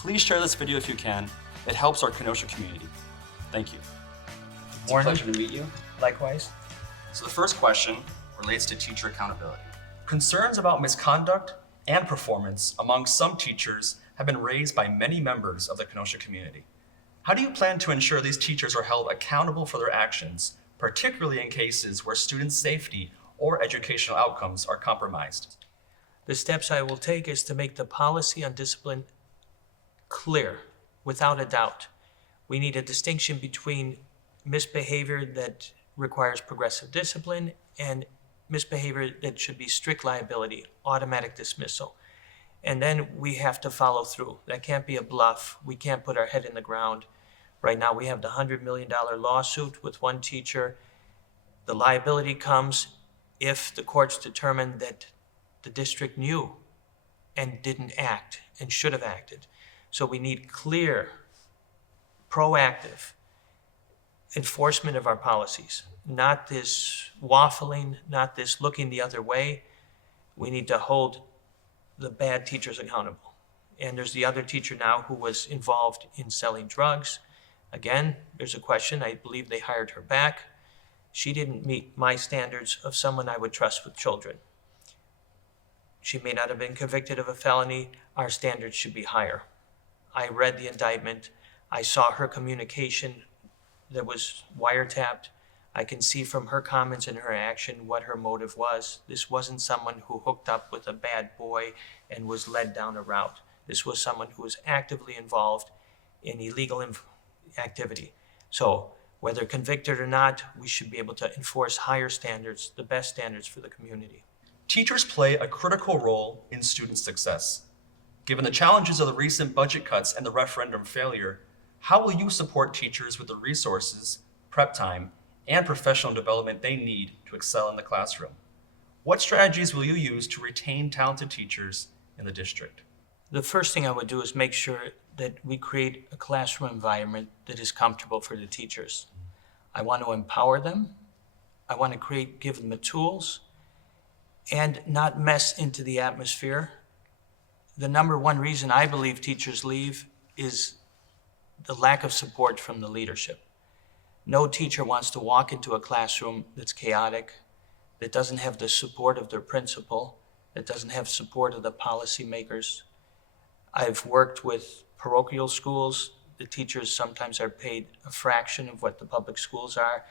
Please share this video if you can. It helps our Kenosha community. Thank you. It's a Morning. pleasure to meet you. Likewise. So the first question relates to teacher accountability. Concerns about misconduct and performance among some teachers have been raised by many members of the Kenosha community. How do you plan to ensure these teachers are held accountable for their actions, particularly in cases where student safety or educational outcomes are compromised? The steps I will take is to make the policy on discipline clear, without a doubt. We need a distinction between misbehavior that requires progressive discipline and misbehavior that should be strict liability, automatic dismissal. And then we have to follow through. That can't be a bluff. We can't put our head in the ground. Right now we have the $100 million lawsuit with one teacher. The liability comes if the courts determine that the district knew and didn't act and should have acted. So we need clear, proactive enforcement of our policies, not this waffling, not this looking the other way. We need to hold the bad teachers accountable. And there's the other teacher now who was involved in selling drugs. Again, there's a question. I believe they hired her back. She didn't meet my standards of someone I would trust with children. She may not have been convicted of a felony. Our standards should be higher. I read the indictment. I saw her communication that was wiretapped. I can see from her comments and her action what her motive was. This wasn't someone who hooked up with a bad boy and was led down a route. This was someone who was actively involved in illegal activity. So whether convicted or not, we should be able to enforce higher standards, the best standards for the community. Teachers play a critical role in student success. Given the challenges of the recent budget cuts and the referendum failure, how will you support teachers with the resources, prep time, and professional development they need to excel in the classroom? What strategies will you use to retain talented teachers in the district? The first thing I would do is make sure that we create a classroom environment that is comfortable for the teachers. I want to empower them. I want to give them the tools and not mess into the atmosphere. The number one reason I believe teachers leave is the lack of support from the leadership. No teacher wants to walk into a classroom that's chaotic, that doesn't have the support of their principal, that doesn't have support of the policymakers. I've worked with parochial schools. The teachers sometimes are paid a fraction of what the public schools are.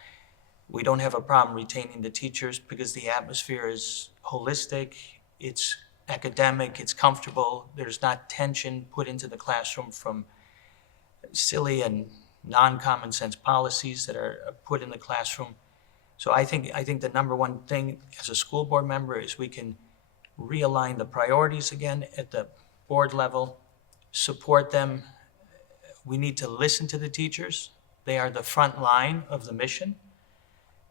We don't have a problem retaining the teachers because the atmosphere is holistic, it's academic, it's comfortable. There's not tension put into the classroom from silly and non-common sense policies that are put in the classroom. So I think the number one thing as a school board member is we can realign the priorities again at the board level, support them. We need to listen to the teachers. They are the front line of the mission.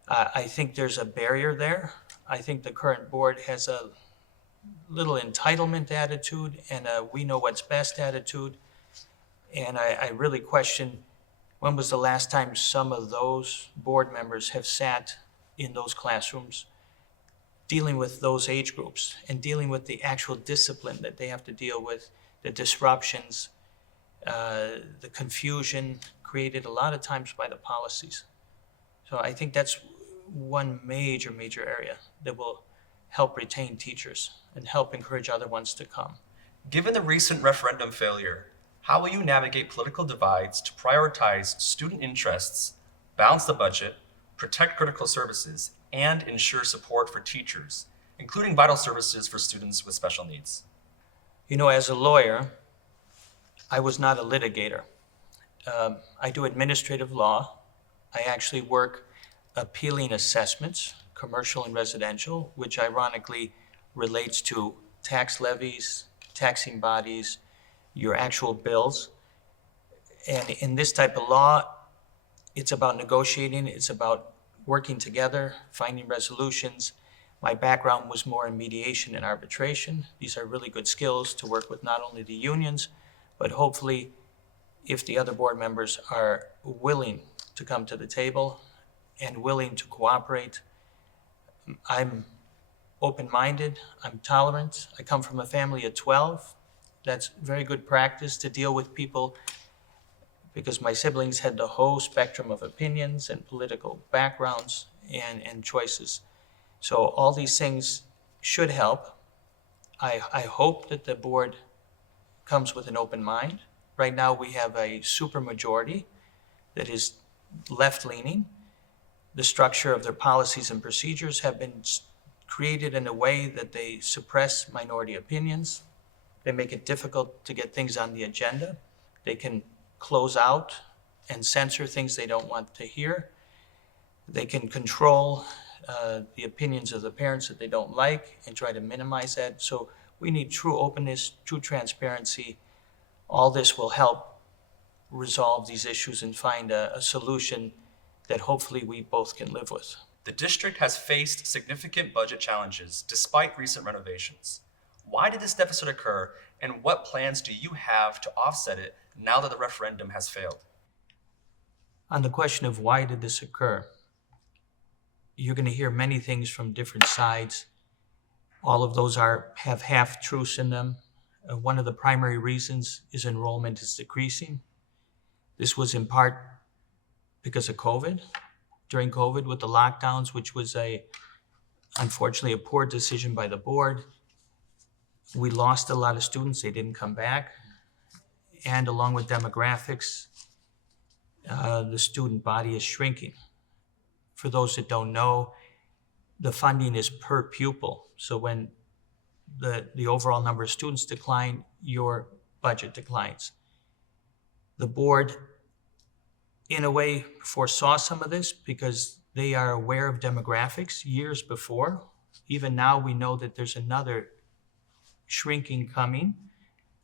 I think there's a barrier there. I think the current board has a little entitlement attitude and a we know what's best attitude. And I really question when was the last time some of those board members have sat in those classrooms dealing with those age groups and dealing with the actual discipline that they have to deal with, the disruptions, the confusion created a lot of times by the policies. So I think that's one major area that will help retain teachers and help encourage other ones to come. Given the recent referendum failure, how will you navigate political divides to prioritize student interests, balance the budget, protect critical services, and ensure support for teachers, including vital services for students with special needs? You know, as a lawyer, I was not a litigator. I do administrative law. I actually work appealing assessments, commercial and residential, which ironically relates to tax levies, taxing bodies, your actual bills. And in this type of law, it's about negotiating, it's about working together, finding resolutions. My background was more in mediation and arbitration. These are really good skills to work with not only the unions, but hopefully if the other board members are willing to come to the table and willing to cooperate. I'm open-minded, I'm tolerant. I come from a family of 12 That's very good practice to deal with people, because my siblings had the whole spectrum of opinions and political backgrounds and choices. So all these things should help. I hope that the board comes with an open mind. Right now, we have a supermajority that is left-leaning. The structure of their policies and procedures have been created in a way that they suppress minority opinions. They make it difficult to get things on the agenda. They can close out and censor things they don't want to hear. They can control the opinions of the parents that they don't like and try to minimize that. So we need true openness, true transparency. All this will help resolve these issues and find a solution that hopefully we both can live with. The district has faced significant budget challenges despite recent renovations. Why did this deficit occur, and what plans do you have to offset it now that the referendum has failed? On the question of why did this occur, you're going to hear many things from different sides. All of those have half-truths in them. One of the primary reasons is enrollment is decreasing. This was in part because of COVID. During COVID with the lockdowns, which was unfortunately a poor decision by the board, we lost a lot of students. They didn't come back. And along with demographics, the student body is shrinking. For those that don't know, the funding is per pupil. So when the overall number of students decline, your budget declines. The board, in a way, foresaw some of this because they are aware of demographics years before. Even now, we know that there's another shrinking coming.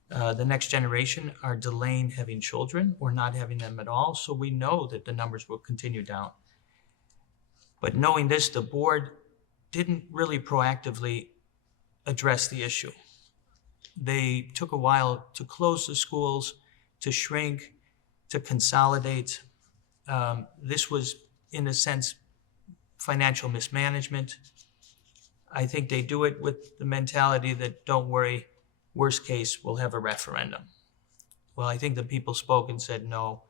The next generation are delaying having children or not having them at all. So we know that the numbers will continue down. But knowing this, the board didn't really proactively address the issue. They took a while to close the schools, to shrink, to consolidate. This was, in a sense, financial mismanagement. I think they do it with the mentality that, don't worry, worst case, we'll have a referendum. Well, I think the people spoke and said, no,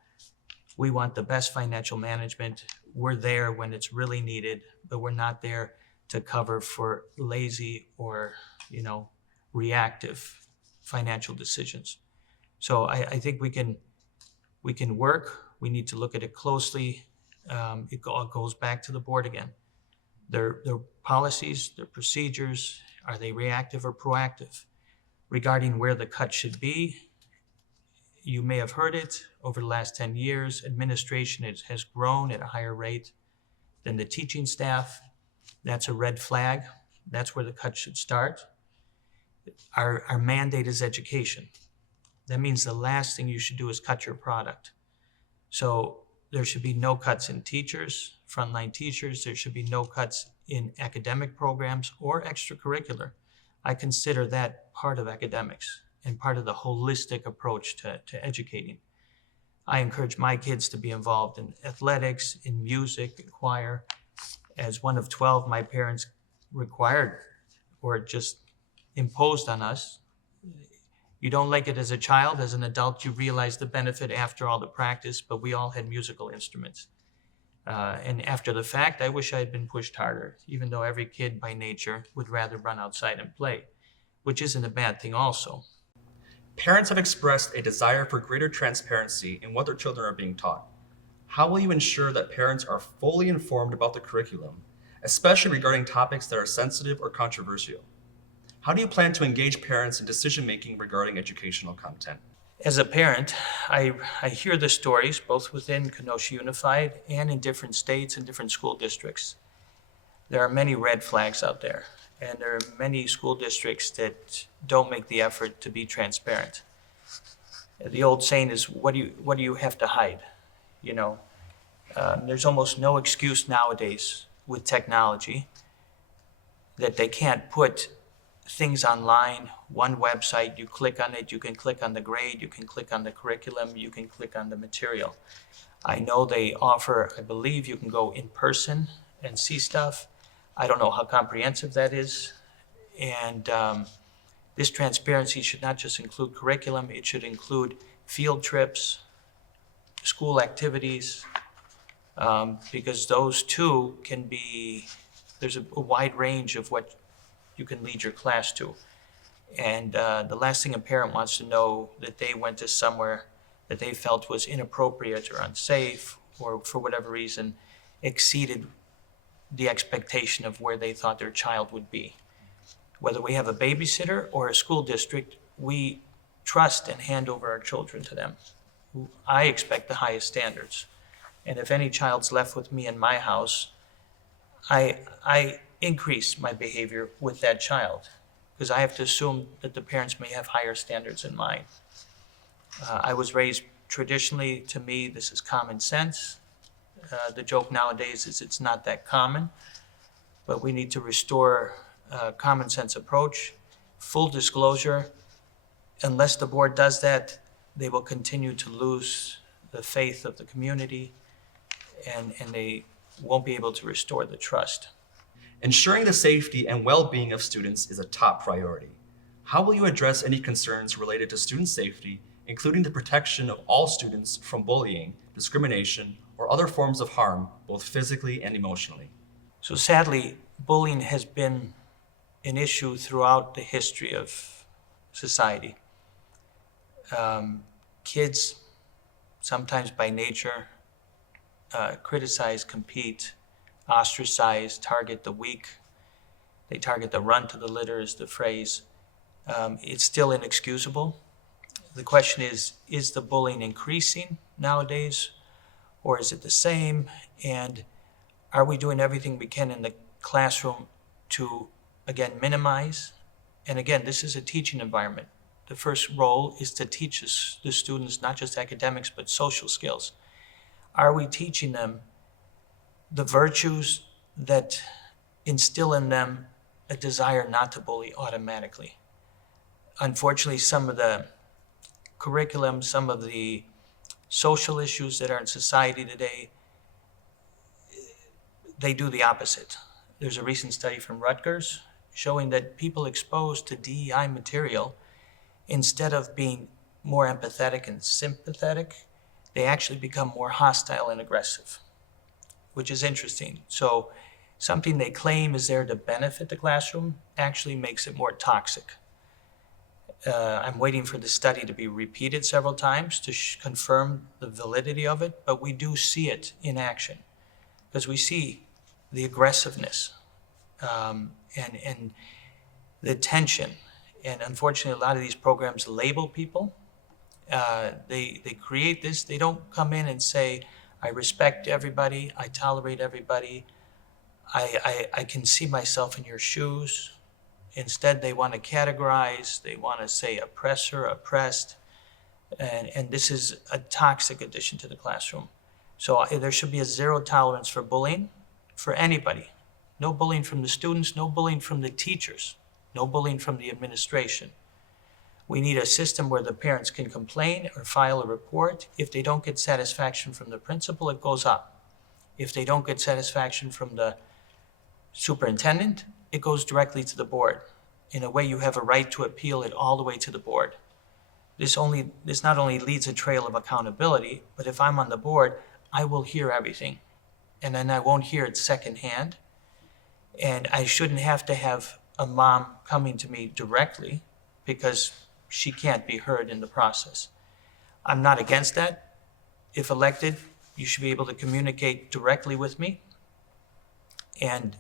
we want the best financial management. We're there when it's really needed, but we're not there to cover for lazy or, reactive financial decisions. So I think we can work. We need to look at it closely. It all goes back to the board again. Their policies, their procedures, are they reactive or proactive? Regarding where the cut should be, you may have heard it over the last 10 years, administration has grown at a higher rate than the teaching staff. That's a red flag. That's where the cut should start. Our mandate is education. That means the last thing you should do is cut your product. So there should be no cuts in teachers, frontline teachers. There should be no cuts in academic programs or extracurricular. I consider that part of academics and part of the holistic approach to educating. I encourage my kids to be involved in athletics, in music, in choir. As one of 12, my parents required or just imposed on us. You don't like it as a child. As an adult, you realize the benefit after all the practice, but we all had musical instruments. And after the fact, I wish I had been pushed harder, even though every kid by nature would rather run outside and play, which isn't a bad thing also. Parents have expressed a desire for greater transparency in what their children are being taught. How will you ensure that parents are fully informed about the curriculum, especially regarding topics that are sensitive or controversial? How do you plan to engage parents in decision-making regarding educational content? As a parent, I hear the stories both within Kenosha Unified and in different states and different school districts. There are many red flags out there, and there are many school districts that don't make the effort to be transparent. The old saying is, what do you have to hide? There's almost no excuse nowadays with technology that they can't put things online, one website, you click on it, you can click on the grade, you can click on the curriculum, you can click on the material. I know they offer, I believe you can go in person and see stuff. I don't know how comprehensive that is. And This transparency should not just include curriculum, it should include field trips, school activities, because those too can be, there's a wide range of what you can lead your class to. And the last thing a parent wants to know that they went to somewhere that they felt was inappropriate or unsafe, or for whatever reason exceeded the expectation of where they thought their child would be. Whether we have a babysitter or a school district, we trust and hand over our children to them. I expect the highest standards. And if any child's left with me in my house, I increase my behavior with that child, because I have to assume that the parents may have higher standards in mind. I was raised traditionally, to me, this is common sense. The joke nowadays is it's not that common, but we need to restore a common sense approach, full disclosure. Unless the board does that, they will continue to lose the faith of the community, and they won't be able to restore the trust. Ensuring the safety and well-being of students is a top priority. How will you address any concerns related to student safety, including the protection of all students from bullying, discrimination, or other forms of harm, both physically and emotionally? So sadly, bullying has been an issue throughout the history of society. Kids, sometimes by nature, criticize, compete, ostracize, target the weak. They target the runt of the litter, is the phrase. It's still inexcusable. The question is the bullying increasing nowadays, or is it the same? And are we doing everything we can in the classroom to, again, minimize? And again, this is a teaching environment. The first role is to teach the students not just academics, but social skills. Are we teaching them the virtues that instill in them a desire not to bully automatically? Unfortunately, some of the curriculum, some of the social issues that are in society today, they do the opposite. There's a recent study from Rutgers showing that people exposed to DEI material, instead of being more empathetic and sympathetic, they actually become more hostile and aggressive, which is interesting. So something they claim is there to benefit the classroom actually makes it more toxic. I'm waiting for the study to be repeated several times to confirm the validity of it, but we do see it in action, because we see the aggressiveness and the tension. And unfortunately, a lot of these programs label people. They create this. They don't come in and say, I respect everybody, I tolerate everybody, I can see myself in your shoes. Instead, they want to categorize, they want to say oppressor, oppressed, and this is a toxic addition to the classroom. So there should be a zero tolerance for bullying for anybody. No bullying from the students, no bullying from the teachers, no bullying from the administration. We need a system where the parents can complain or file a report. If they don't get satisfaction from the principal, it goes up. If they don't get satisfaction from the superintendent, it goes directly to the board. In a way, you have a right to appeal it all the way to the board. This not only leads a trail of accountability, but if I'm on the board, I will hear everything. And then I won't hear it secondhand. And I shouldn't have to have a mom coming to me directly because she can't be heard in the process. I'm not against that. If elected, you should be able to communicate directly with me. And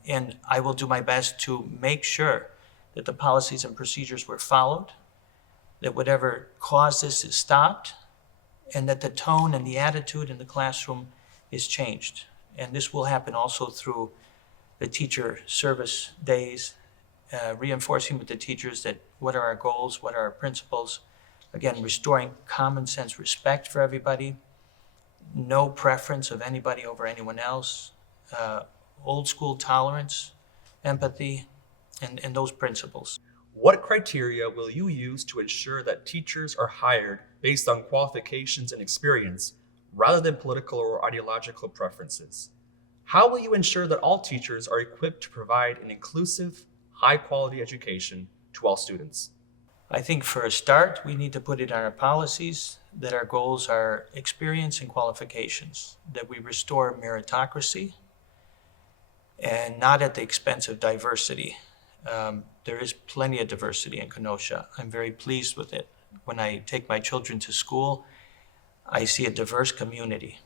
I will do my best to make sure that the policies and procedures were followed, that whatever caused this is stopped, and that the tone and the attitude in the classroom is changed. And this will happen also through the teacher service days, reinforcing with the teachers that what are our goals, what are our principles. Again, restoring common sense respect for everybody, no preference of anybody over anyone else, old school tolerance, empathy, and those principles. What criteria will you use to ensure that teachers are hired based on qualifications and experience rather than political or ideological preferences? How will you ensure that all teachers are equipped to provide an inclusive, high-quality education to all students? I think for a start, we need to put it in our policies that our goals are experience and qualifications, that we restore meritocracy and not at the expense of diversity. There is plenty of diversity in Kenosha. I'm very pleased with it. When I take my children to school, I see a diverse community.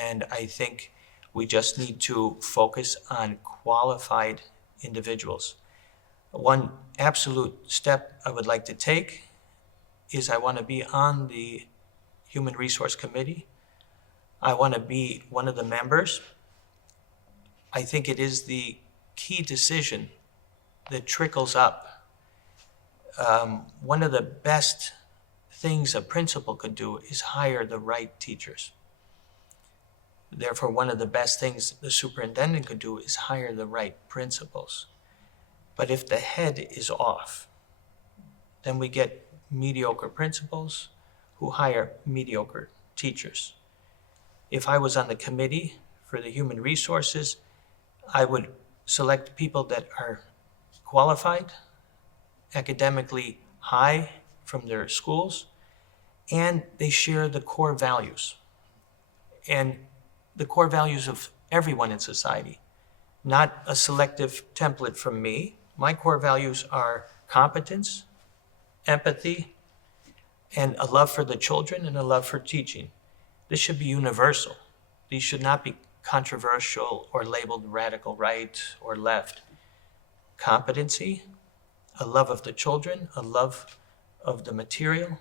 And I think we just need to focus on qualified individuals. One absolute step I would like to take is I want to be on the Human Resource Committee. I want to be one of the members. I think it is the key decision that trickles up. One of the best things a principal could do is hire the right teachers. Therefore, one of the best things the superintendent could do is hire the right principals. But if the head is off, then we get mediocre principals who hire mediocre teachers. If I was on the committee for the human resources, I would select people that are qualified, academically high from their schools, and they share the core values. And the core values of everyone in society, not a selective template from me. My core values are competence, empathy, and a love for the children and a love for teaching. This should be universal. These should not be controversial or labeled radical right or left. Competency, a love of the children, a love of the material,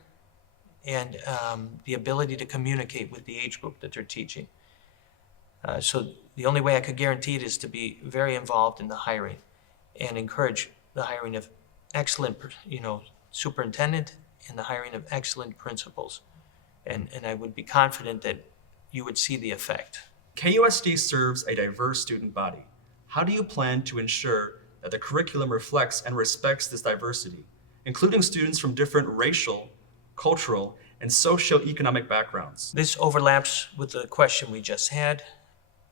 and the ability to communicate with the age group that they're teaching. So the only way I could guarantee it is to be very involved in the hiring and encourage the hiring of excellent, superintendent and the hiring of excellent principals. And I would be confident that you would see the effect. KUSD serves a diverse student body. How do you plan to ensure that the curriculum reflects and respects this diversity, including students from different racial, cultural, and socioeconomic backgrounds? This overlaps with the question we just had.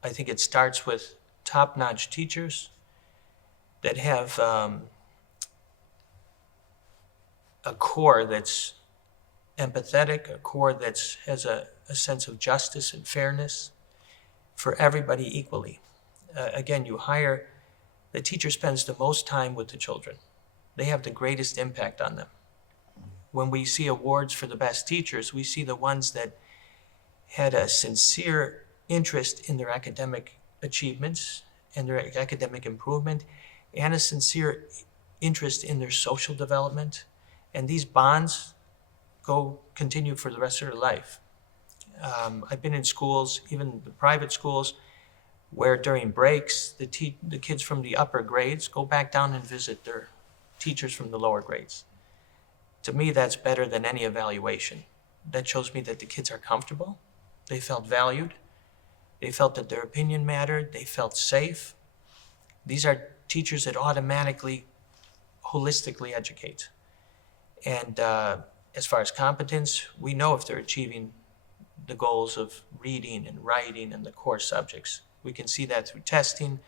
I think it starts with top-notch teachers that have a core that's empathetic, a core that has a sense of justice and fairness for everybody equally. Again, the teacher spends the most time with the children. They have the greatest impact on them. When we see awards for the best teachers, we see the ones that had a sincere interest in their academic achievements and their academic improvement, and a sincere interest in their social development. And these bonds continue for the rest of their life. I've been in schools, even the private schools, where during breaks, the kids from the upper grades go back down and visit their teachers from the lower grades. To me, that's better than any evaluation. That shows me that the kids are comfortable, they felt valued, they felt that their opinion mattered, they felt safe. These are teachers that automatically, holistically educate. And as far as competence, we know if they're achieving the goals of reading and writing and the core subjects. We can see that through testing,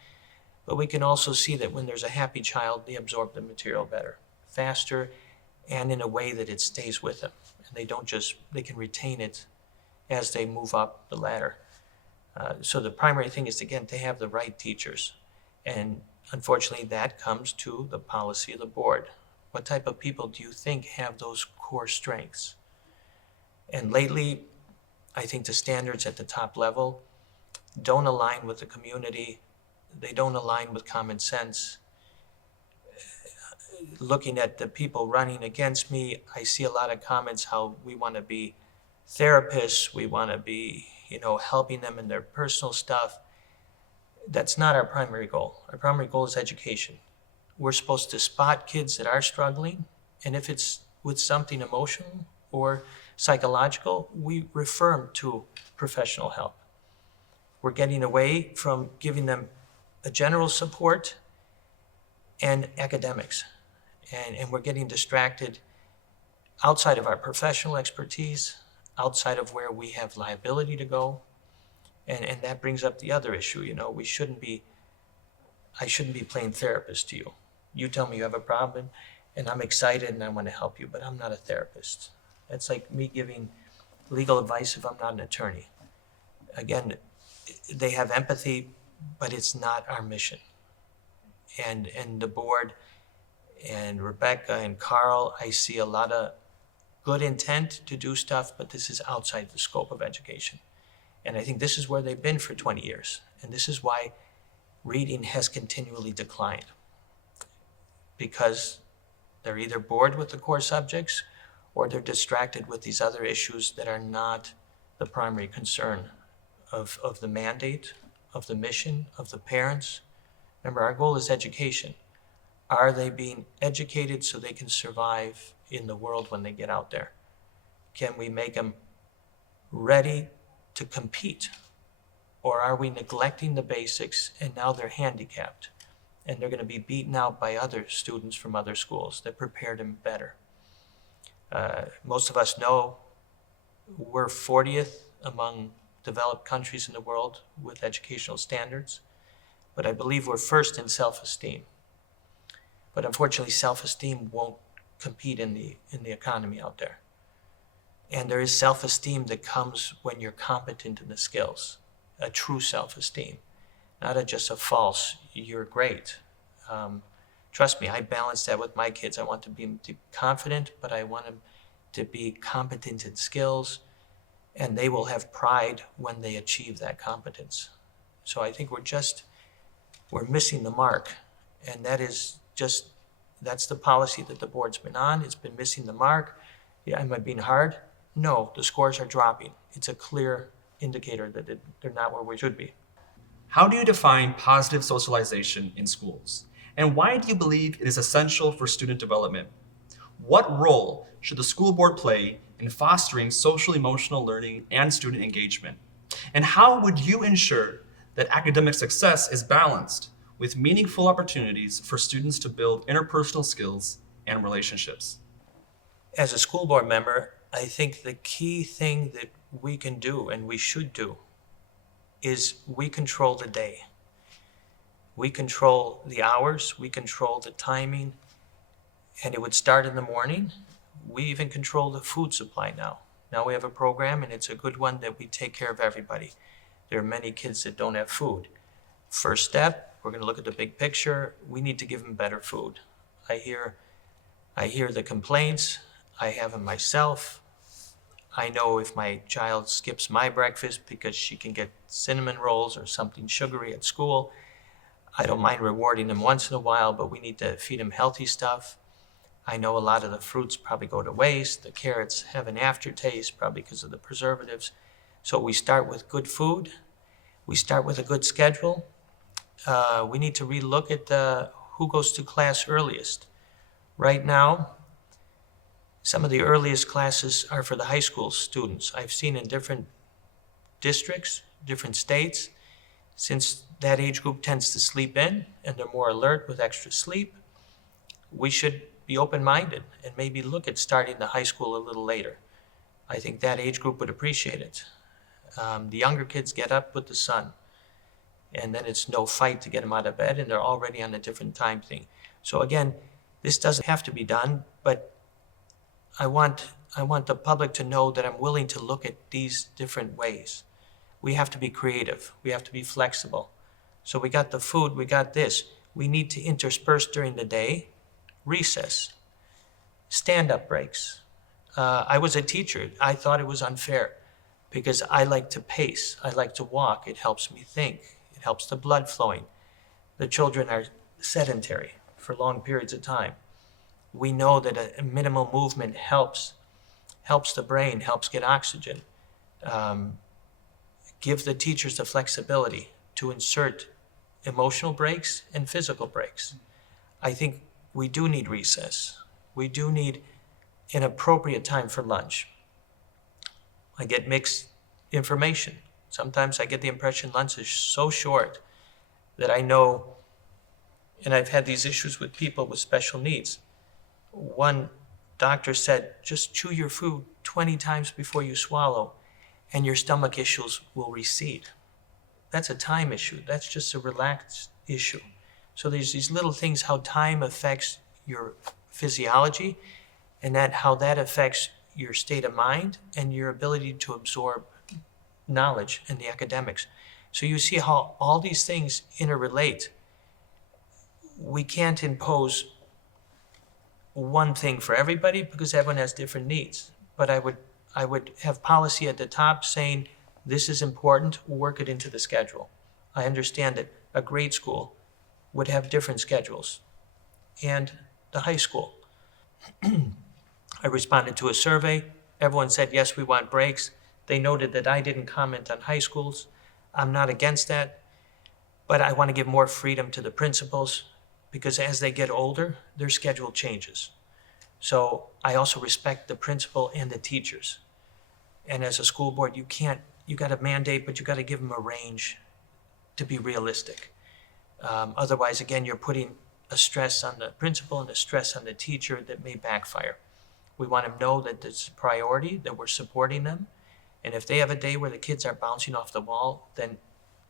but we can also see that when there's a happy child, they absorb the material better, faster, and in a way that it stays with them. And they can retain it as they move up the ladder. So the primary thing is, again, to have the right teachers. And unfortunately, that comes to the policy of the board. What type of people do you think have those core strengths? And lately, I think the standards at the top level don't align with the community. They don't align with common sense. Looking at the people running against me, I see a lot of comments how we want to be therapists, we want to be, helping them in their personal stuff. That's not our primary goal. Our primary goal is education. We're supposed to spot kids that are struggling, and if it's with something emotional or psychological, we refer them to professional help. We're getting away from giving them a general support and academics, and we're getting distracted outside of our professional expertise, outside of where we have liability to go, and that brings up the other issue. I shouldn't be playing therapist to you. You tell me you have a problem, and I'm excited and I want to help you, but I'm not a therapist. That's like me giving legal advice if I'm not an attorney. Again, they have empathy, but it's not our mission. And the board and Rebecca and Carl, I see a lot of good intent to do stuff, but this is outside the scope of education. And I think this is where they've been for 20 years. And this is why reading has continually declined, because they're either bored with the core subjects or they're distracted with these other issues that are not the primary concern of the mandate, of the mission, of the parents. Remember, our goal is education. Are they being educated so they can survive in the world when they get out there? Can we make them ready to compete? Or are we neglecting the basics and now they're handicapped and they're going to be beaten out by other students from other schools that prepared them better? Most of us know we're 40th among developed countries in the world with educational standards, but I believe we're first in self-esteem. But unfortunately, self-esteem won't compete in the economy out there. And there is self-esteem that comes when you're competent in the skills, a true self-esteem, not just a false, you're great. Trust me, I balance that with my kids. I want to be confident, but I want them to be competent in skills, and they will have pride when they achieve that competence. So I think we're missing the mark, and that's the policy that the board's been on. It's been missing the mark. Yeah, am I being hard? No, the scores are dropping. It's a clear indicator that they're not where we should be. How do you define positive socialization in schools? And why do you believe it is essential for student development? What role should the school board play in fostering social-emotional learning and student engagement? And how would you ensure that academic success is balanced with meaningful opportunities for students to build interpersonal skills and relationships? As a school board member, I think the key thing that we can do and we should do is we control the day. We control the hours, we control the timing, and it would start in the morning. We even control the food supply now. Now we have a program, and it's a good one, that we take care of everybody. There are many kids that don't have food. First step, we're going to look at the big picture. We need to give them better food. I hear the complaints. I have them myself. I know if my child skips my breakfast because she can get cinnamon rolls or something sugary at school, I don't mind rewarding them once in a while, but we need to feed them healthy stuff. I know a lot of the fruits probably go to waste. The carrots have an aftertaste, probably because of the preservatives. So we start with good food. We start with a good schedule. We need to relook at who goes to class earliest. Right now, some of the earliest classes are for the high school students. I've seen in different districts, different states, since that age group tends to sleep in and they're more alert with extra sleep, we should be open-minded and maybe look at starting the high school a little later. I think that age group would appreciate it. The younger kids get up with the sun, and then it's no fight to get them out of bed, and they're already on a different time thing. So again, this doesn't have to be done, but I want the public to know that I'm willing to look at these different ways. We have to be creative. We have to be flexible. So we got the food, we got this. We need to intersperse during the day, recess, stand-up breaks. I was a teacher. I thought it was unfair because I like to pace. I like to walk. It helps me think. It helps the blood flowing. The children are sedentary for long periods of time. We know that a minimal movement helps the brain, helps get oxygen. Give the teachers the flexibility to insert emotional breaks and physical breaks. I think we do need recess. We do need an appropriate time for lunch. I get mixed information. Sometimes I get the impression lunch is so short that I know, and I've had these issues with people with special needs. One doctor said, just chew your food 20 times before you swallow, and your stomach issues will recede. That's a time issue. That's just a relaxed issue. So there's these little things, how time affects your physiology, and how that affects your state of mind and your ability to absorb knowledge in the academics. So you see how all these things interrelate. We can't impose one thing for everybody because everyone has different needs. But I would have policy at the top saying, this is important, work it into the schedule. I understand that a grade school would have different schedules, and the high school. I responded to a survey. Everyone said, yes, we want breaks. They noted that I didn't comment on high schools. I'm not against that, but I want to give more freedom to the principals because as they get older, their schedule changes. So I also respect the principal and the teachers. And as a school board, you got to mandate, but you got to give them a range to be realistic. Otherwise, again, you're putting a stress on the principal and a stress on the teacher that may backfire. We want them to know that it's a priority, that we're supporting them. And if they have a day where the kids are bouncing off the wall, then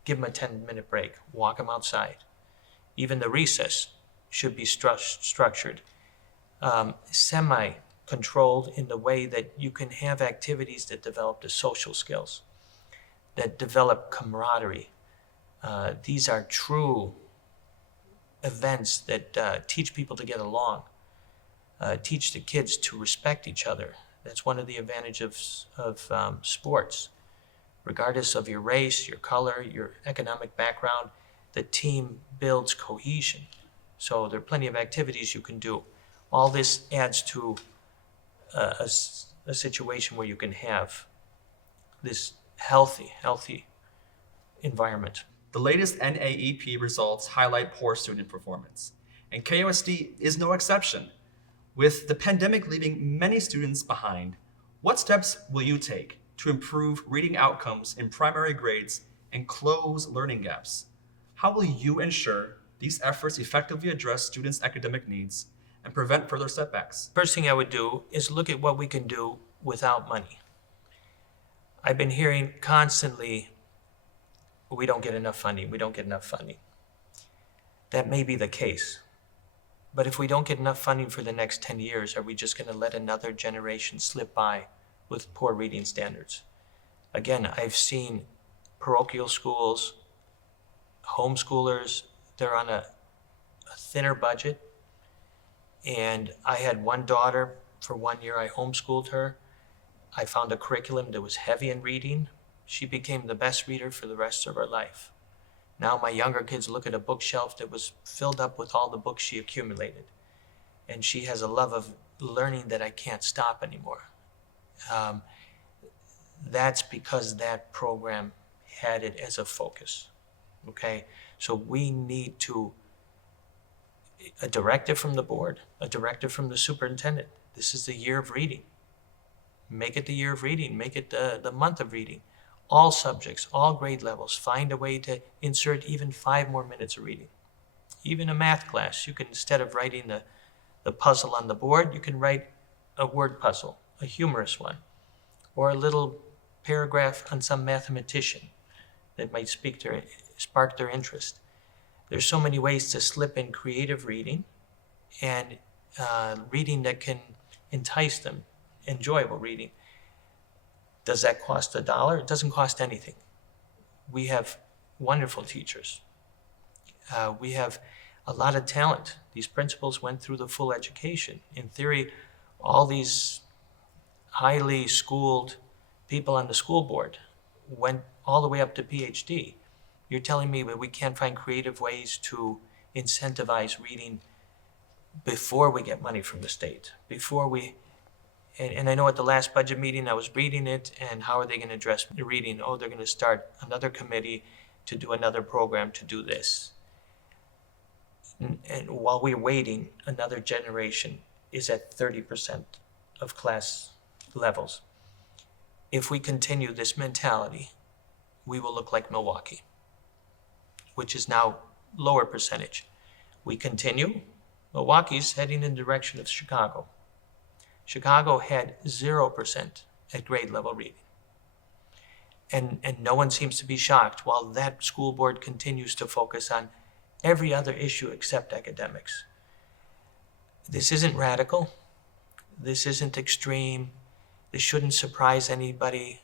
give them a 10-minute break, walk them outside. Even the recess should be structured, semi-controlled in the way that you can have activities that develop the social skills, that develop camaraderie. These are true events that teach people to get along, teach the kids to respect each other. That's one of the advantages of sports. Regardless of your race, your color, your economic background, the team builds cohesion. So there are plenty of activities you can do. All this adds to a situation where you can have this healthy environment. The latest NAEP results highlight poor student performance, and KUSD is no exception. With the pandemic leaving many students behind, what steps will you take to improve reading outcomes in primary grades and close learning gaps? How will you ensure these efforts effectively address students' academic needs and prevent further setbacks? First thing I would do is look at what we can do without money. I've been hearing constantly, we don't get enough funding, we don't get enough funding. That may be the case. But if we don't get enough funding for the next 10 years, are we just going to let another generation slip by with poor reading standards? Again, I've seen parochial schools, homeschoolers, they're on a thinner budget. And I had one daughter, for 1 year I homeschooled her. I found a curriculum that was heavy in reading. She became the best reader for the rest of her life. Now my younger kids look at a bookshelf that was filled up with all the books she accumulated. And she has a love of learning that I can't stop anymore. That's because that program had it as a focus, okay? So we need a directive from the board, a directive from the superintendent. This is the year of reading. Make it the year of reading, make it the month of reading. All subjects, all grade levels, find a way to insert even 5 more minutes of reading. Even a math class, you can, instead of writing the puzzle on the board, you can write a word puzzle, a humorous one, or a little paragraph on some mathematician that might spark their interest. There's so many ways to slip in creative reading and reading that can entice them, enjoyable reading. Does that cost $1? It doesn't cost anything. We have wonderful teachers. We have a lot of talent. These principals went through the full education. In theory, all these highly schooled people on the school board went all the way up to PhD. You're telling me that we can't find creative ways to incentivize reading before we get money from the state, and I know at the last budget meeting I was reading it, and how are they going to address the reading? Oh, they're going to start another committee to do another program to do this. And while we're waiting, another generation is at 30% of class levels. If we continue this mentality, we will look like Milwaukee, which is now lower percentage. We continue, Milwaukee's heading in the direction of Chicago. Chicago had 0% at grade level reading. And no one seems to be shocked while that school board continues to focus on every other issue except academics. This isn't radical. This isn't extreme. This shouldn't surprise anybody.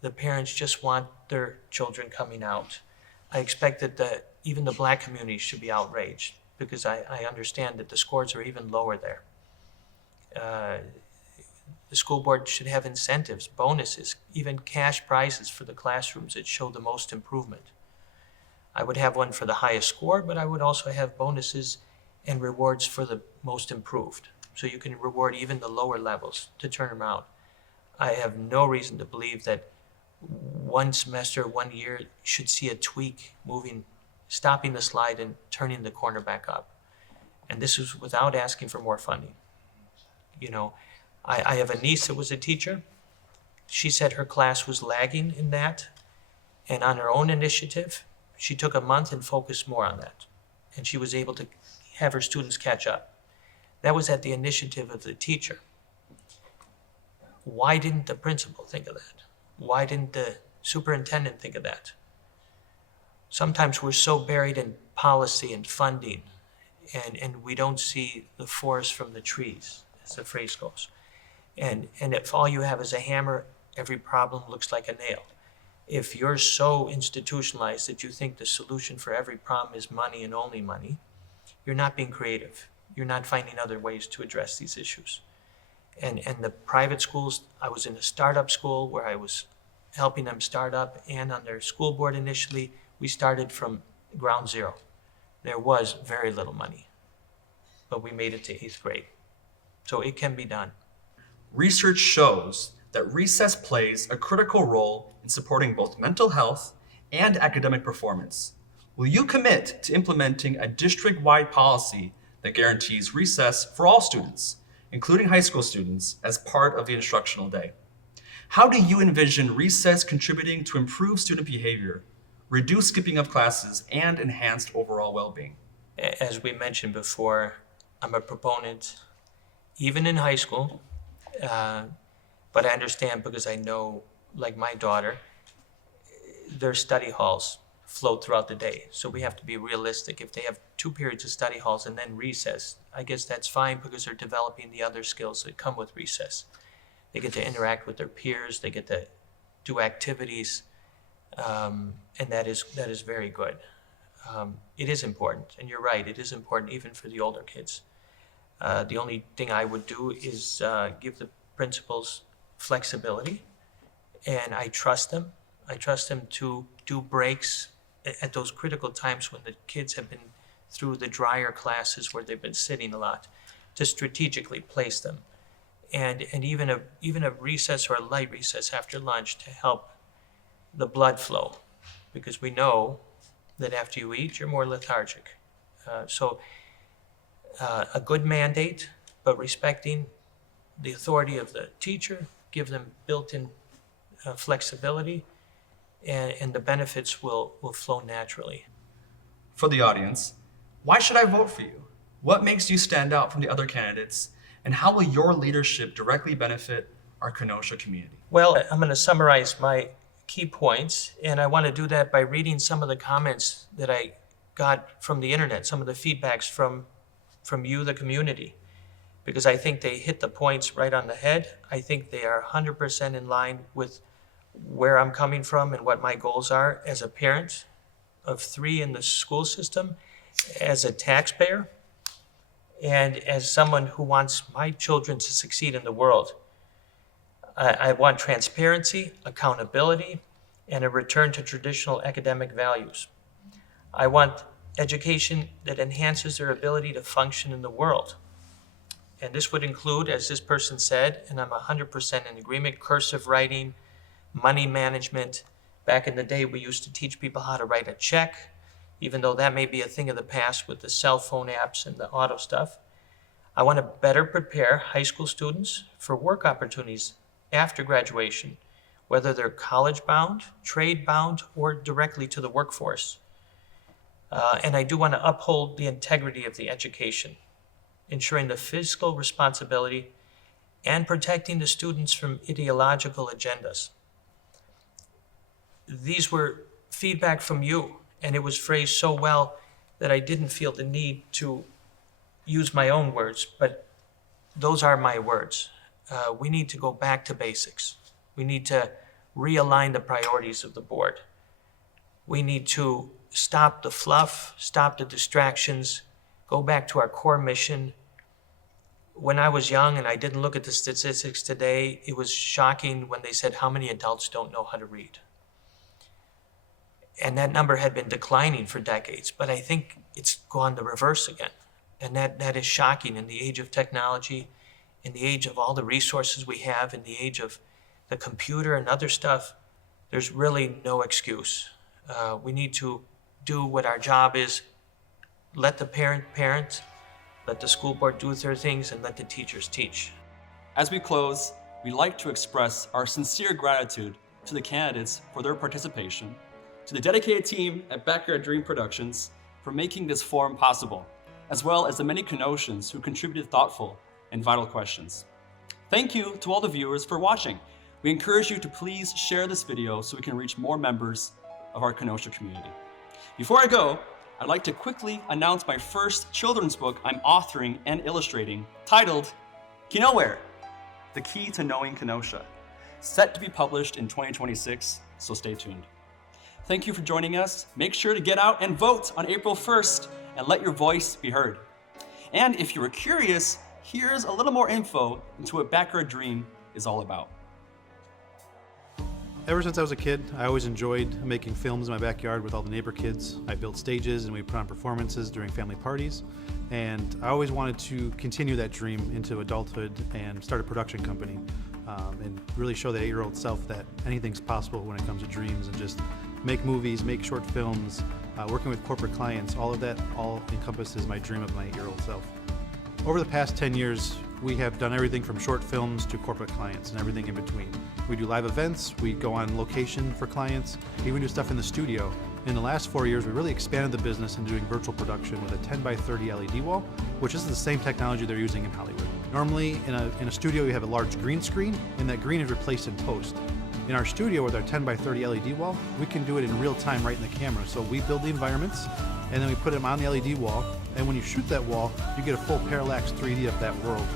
The parents just want their children coming out. I expect that even the Black community should be outraged because I understand that the scores are even lower there. The school board should have incentives, bonuses, even cash prizes for the classrooms that show the most improvement. I would have one for the highest score, but I would also have bonuses and rewards for the most improved. So you can reward even the lower levels to turn them out. I have no reason to believe that one semester, 1 year should see a tweak moving, stopping the slide and turning the corner back up. And this is without asking for more funding. You know, I have a niece that was a teacher. She said her class was lagging in that. And on her own initiative, she took a month and focused more on that. And she was able to have her students catch up. That was at the initiative of the teacher. Why didn't the principal think of that? Why didn't the superintendent think of that? Sometimes we're so buried in policy and funding, and we don't see the forest from the trees, as the phrase goes. And if all you have is a hammer, every problem looks like a nail. If you're so institutionalized that you think the solution for every problem is money and only money, you're not being creative. You're not finding other ways to address these issues. And the private schools, I was in a startup school where I was helping them start up, and on their school board initially, we started from ground zero. There was very little money, but we made it to 8th grade. So it can be done. Research shows that recess plays a critical role in supporting both mental health and academic performance. Will you commit to implementing a district-wide policy that guarantees recess for all students, including high school students, as part of the instructional day? How do you envision recess contributing to improved student behavior, reduce skipping of classes, and enhanced overall well-being? As we mentioned before, I'm a proponent, even in high school, but I understand because I know, like my daughter, their study halls float throughout the day. So we have to be realistic. If they have 2 periods of study halls and then recess, I guess that's fine because they're developing the other skills that come with recess. They get to interact with their peers, they get to do activities, and that is very good. It is important, and you're right, it is important even for the older kids. The only thing I would do is give the principals flexibility, and I trust them. I trust them to do breaks at those critical times when the kids have been through the drier classes where they've been sitting a lot, to strategically place them. And even a recess or a light recess after lunch to help the blood flow, because we know that after you eat, you're more lethargic. So a good mandate, but respecting the authority of the teacher, give them built-in flexibility, and the benefits will flow naturally. For the audience, why should I vote for you? What makes you stand out from the other candidates? And how will your leadership directly benefit our Kenosha community? Well, I'm going to summarize my key points, and I want to do that by reading some of the comments that I got from the internet, some of the feedbacks from you, the community, because I think they hit the points right on the head. I think they are 100% in line with where I'm coming from and what my goals are as a parent of 3 in the school system, as a taxpayer, and as someone who wants my children to succeed in the world. I want transparency, accountability, and a return to traditional academic values. I want education that enhances their ability to function in the world. And this would include, as this person said, and I'm 100% in agreement, cursive writing, money management. Back in the day, we used to teach people how to write a check, even though that may be a thing of the past with the cell phone apps and the auto stuff. I want to better prepare high school students for work opportunities after graduation, whether they're college-bound, trade-bound, or directly to the workforce. And I do want to uphold the integrity of the education, ensuring the fiscal responsibility and protecting the students from ideological agendas. These were feedback from you, and it was phrased so well that I didn't feel the need to use my own words, but those are my words. We need to go back to basics. We need to realign the priorities of the board. We need to stop the fluff, stop the distractions, go back to our core mission. When I was young and I didn't look at the statistics today, it was shocking when they said how many adults don't know how to read. And that number had been declining for decades, but I think it's gone the reverse again. And that is shocking in the age of technology, in the age of all the resources we have, in the age of the computer and other stuff. There's really no excuse. We need to do what our job is. Let the parent, let the school board do their things, and let the teachers teach. As we close, we'd like to express our sincere gratitude to the candidates for their participation, to the dedicated team at Backyard Dream Productions for making this forum possible, as well as the many Kenoshans who contributed thoughtful and vital questions. Thank you to all the viewers for watching. We encourage you to please share this video so we can reach more members of our Kenosha community. Before I go, I'd like to quickly announce my first children's book I'm authoring and illustrating, titled Kenowhere, The Key to Knowing Kenosha, set to be published in 2026, so stay tuned. Thank you for joining us. Make sure to get out and vote on April 1st and let your voice be heard. And if you were curious, here's a little more info into what Backyard Dream is all about. Ever since I was a kid, I always enjoyed making films in my backyard with all the neighbor kids. I built stages and we put on performances during family parties. And I always wanted to continue that dream into adulthood and start a production company and really show the 8-year-old self that anything's possible when it comes to dreams, and just make movies, make short films, working with corporate clients. All of that all encompasses my dream of my 8-year-old self. Over the past 10 years, we have done everything from short films to corporate clients and everything in between. We do live events, we go on location for clients, even do stuff in the studio. In the last 4 years, we really expanded the business into doing virtual production with a 10x30 LED wall, which is the same technology they're using in Hollywood. Normally, in a studio, you have a large green screen, and that green is replaced in post. In our studio with our 10x30 LED wall, we can do it in real time right in the camera. So we build the environments, and then we put them on the LED wall, and when you shoot that wall, you get a full parallax 3D of that world.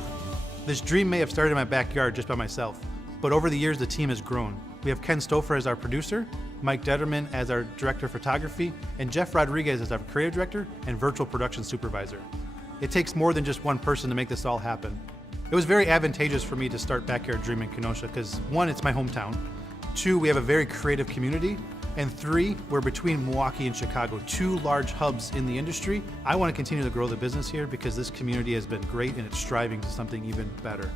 This dream may have started in my backyard just by myself, but over the years the team has grown. We have Ken Stouffer as our producer, Mike Detterman as our director of photography, and Jeff Rodriguez as our creative director and virtual production supervisor. It takes more than just one person to make this all happen. It was very advantageous for me to start Backyard Dream in Kenosha because 1, it's my hometown, 2, we have a very creative community, and 3, we're between Milwaukee and Chicago, 2 large hubs in the industry. I want to continue to grow the business here because this community has been great and it's striving to something even better.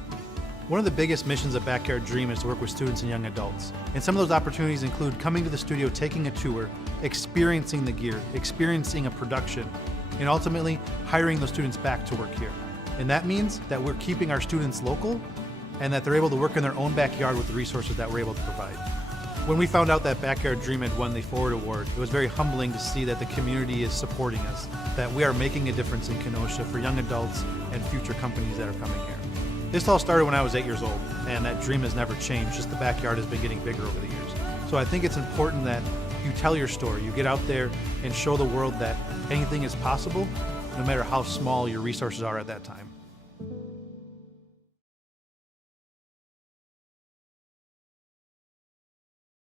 One of the biggest missions of Backyard Dream is to work with students and young adults. And some of those opportunities include coming to the studio, taking a tour, experiencing the gear, experiencing a production, and ultimately hiring those students back to work here. And that means that we're keeping our students local and that they're able to work in their own backyard with the resources that we're able to provide. When we found out that Backyard Dream had won the Forward Award, it was very humbling to see that the community is supporting us, that we are making a difference in Kenosha for young adults and future companies that are coming here. This all started when I was 8 years old, and that dream has never changed, just the backyard has been getting bigger over the years. So I think it's important that you tell your story, you get out there and show the world that anything is possible, no matter how small your resources are at that time.